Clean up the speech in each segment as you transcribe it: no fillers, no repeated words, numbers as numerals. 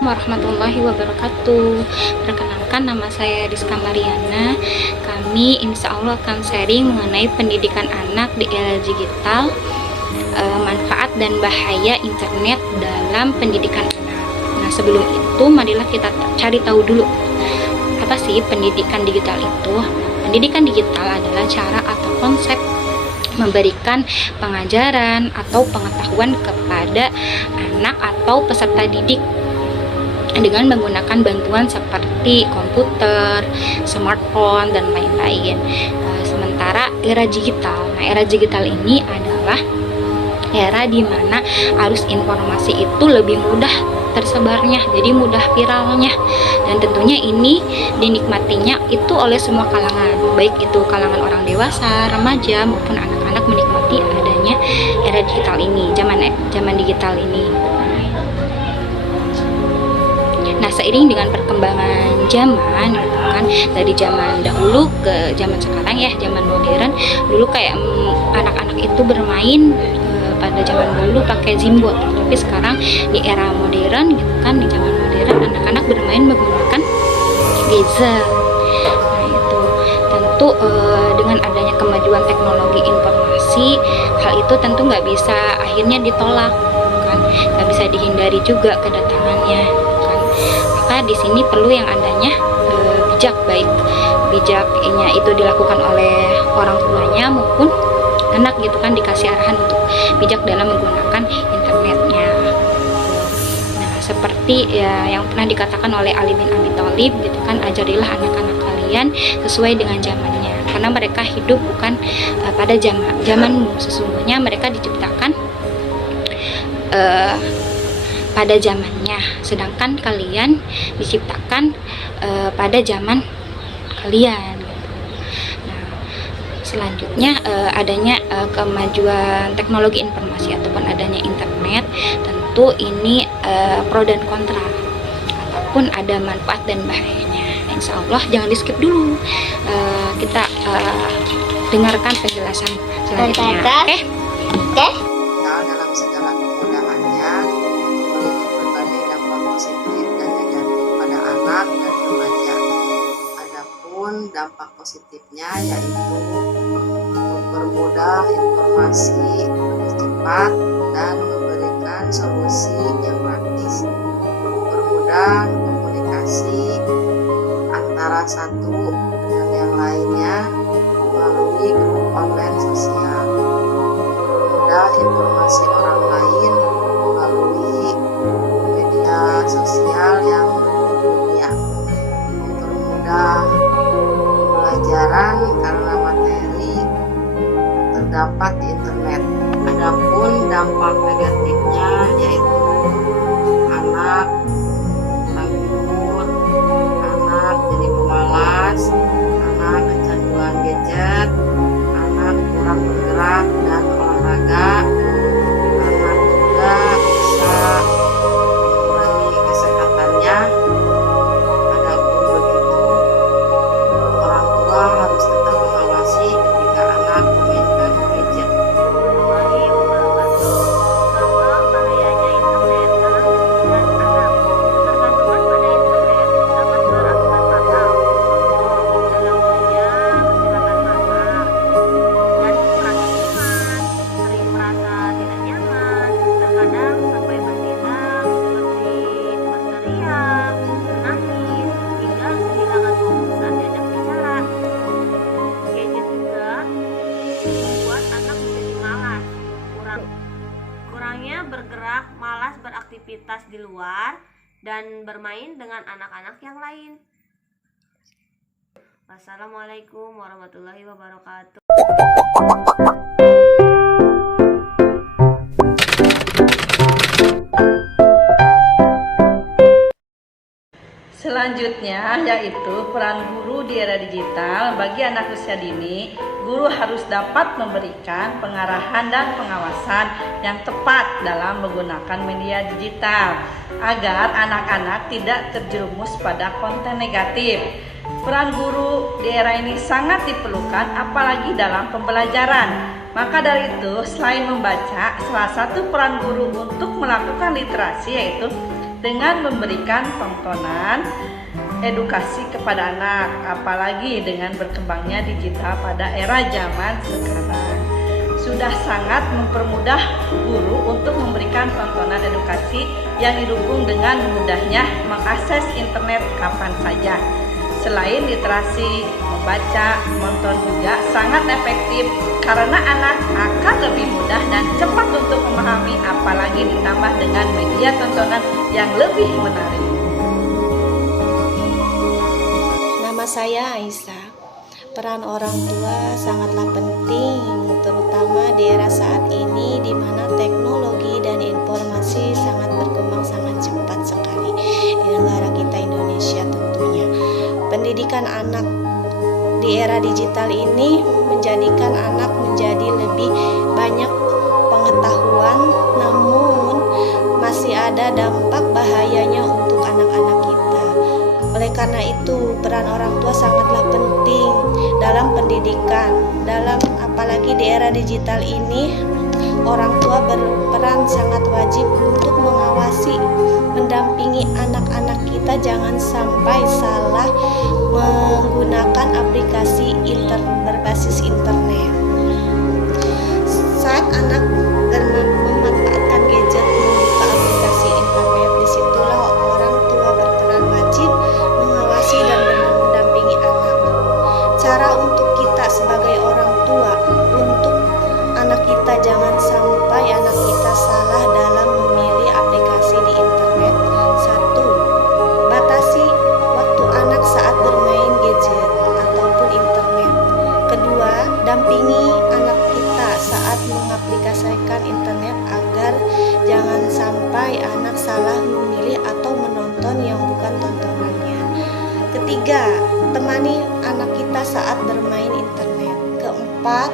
Warahmatullahi wabarakatuh. Perkenalkan, nama saya Rizka Mariana. Kami insya Allah akan sharing mengenai pendidikan anak di era digital, manfaat dan bahaya internet dalam pendidikan anak. Nah, sebelum itu marilah kita cari tahu dulu apa sih pendidikan digital itu. Pendidikan digital adalah cara atau konsep memberikan pengajaran atau pengetahuan kepada anak atau peserta didik dengan menggunakan bantuan seperti komputer, smartphone, dan lain-lain. Sementara era digital, era digital ini adalah era di mana arus informasi itu lebih mudah tersebarnya, jadi mudah viralnya, dan tentunya ini dinikmatinya itu oleh semua kalangan, baik itu kalangan orang dewasa, remaja maupun anak-anak menikmati adanya era digital ini, zaman digital ini. Nah, seiring dengan perkembangan zaman gitu kan, dari zaman dahulu ke zaman sekarang ya, zaman modern. Dulu kayak anak-anak itu bermain pada zaman dulu pakai zimbot, tapi sekarang di era modern gitu kan, di zaman modern anak-anak bermain menggunakan gadget. Nah, itu tentu dengan adanya kemajuan teknologi informasi, hal itu tentu nggak bisa akhirnya ditolak kan, nggak bisa dihindari juga kedatangannya kan. Maka di sini perlu yang adanya bijak, baik bijaknya itu dilakukan oleh orang tuanya maupun anak gitu kan, dikasih arahan untuk bijak dalam menggunakan internetnya. Nah, seperti ya yang pernah dikatakan oleh Ali bin Abi Thalib gitu kan, ajarilah anak-anak kalian sesuai dengan zamannya, karena mereka hidup bukan pada zamanmu. Sesungguhnya mereka diciptakan pada zamannya, sedangkan kalian diciptakan pada zaman kalian. Selanjutnya adanya kemajuan teknologi informasi ataupun adanya internet, tentu ini pro dan kontra, ataupun ada manfaat dan bahayanya. Insya Allah jangan di skip dulu, kita dengarkan penjelasan selanjutnya. Oke? Dalam segala kemudahannya memiliki berbagai dampak positif dan negatif pada anak dan remaja. Adapun dampak positifnya yaitu mempermudah informasi lebih cepat dan memberikan solusi yang praktis, mempermudah komunikasi antara satu dengan yang lainnya melalui grup online sosial, mempermudah informasi orang lain melalui media sosial yang mendunia, mempermudah pembelajaran karena materi terdapat di internet. Adapun dampak negatifnya yaitu anak nganggur, anak jadi pemalas, anak kecanduan gadget, anak kurang bergerak dan olahraga, anak juga bisa mengurangi kesehatannya. Adapun begitu, orang tua harus tetap mengawasi ketika anak memainkan gadget. Warahmatullahi wabarakatuh. Bahwa bahayanya internet dalam pendidikan anak. Ketergantungan pada internet dapat berakibat fatal, gangguannya kesehatan mata dan keracunan, sering merasa tidak nyaman, terkadang sampai bertindak seperti berteriak, menangis, hingga kehilangan fokus saat diajak bicara. Gadget juga membuat anak menjadi malas, kurangnya bergerak, malas beraktivitas di luar, dan bermain dengan anak-anak yang lain. Wassalamualaikum warahmatullahi wabarakatuh. Selanjutnya yaitu peran guru di era digital. Bagi anak usia dini, guru harus dapat memberikan pengarahan dan pengawasan yang tepat dalam menggunakan media digital agar anak-anak tidak terjerumus pada konten negatif. Peran guru di era ini sangat diperlukan, apalagi dalam pembelajaran. Maka dari itu, selain membaca, salah satu peran guru untuk melakukan melakukan literasi, yaitu dengan memberikan tontonan edukasi kepada anak, apalagi dengan berkembangnya digital pada era zaman sekarang. Sudah sangat mempermudah guru untuk memberikan tontonan edukasi yang didukung dengan mudahnya mengakses internet kapan saja. Selain literasi, membaca, menonton juga sangat efektif karena anak akan lebih mudah dan cepat untuk memahami, apalagi ditambah dengan media tontonan yang lebih menarik. Nama saya Aisyah. Peran orang tua sangatlah penting, terutama di era saat ini di mana teknologi dan informasi sangat berkembang sangat cepat sekali di negara kita Indonesia tentunya. Pendidikan anak di era digital ini menjadikan anak menjadi lebih banyak pengetahuan, namun masih ada dampak bahayanya untuk anak-anak kita. Oleh karena itu, peran orang tua sangatlah penting dalam pendidikan. Apalagi di era digital ini, orang tua berperan sangat wajib untuk mengawasi, mendampingi anak-anak kita jangan sampai salah menggunakan aplikasi berbasis internet. Saat anak memanfaatkan gadget, membuka aplikasi internet, disitulah orang tua berperan wajib mengawasi dan mendampingi anak. Cara untuk kita sebagai orang tua, untuk anak kita jangan sampai anak kita salah dalam memilih aplikasi di internet. 1. Batasi waktu anak saat bermain gadget ataupun internet. Kedua, dampingi anak kita saat mengaplikasikan internet agar jangan sampai anak salah memilih atau menonton yang bukan tontonannya. Ketiga, temani anak kita saat bermain internet. Keempat,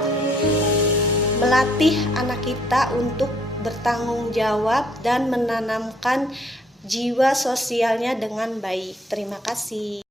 melatih anak kita untuk bertanggung jawab dan menanamkan jiwa sosialnya dengan baik. Terima kasih.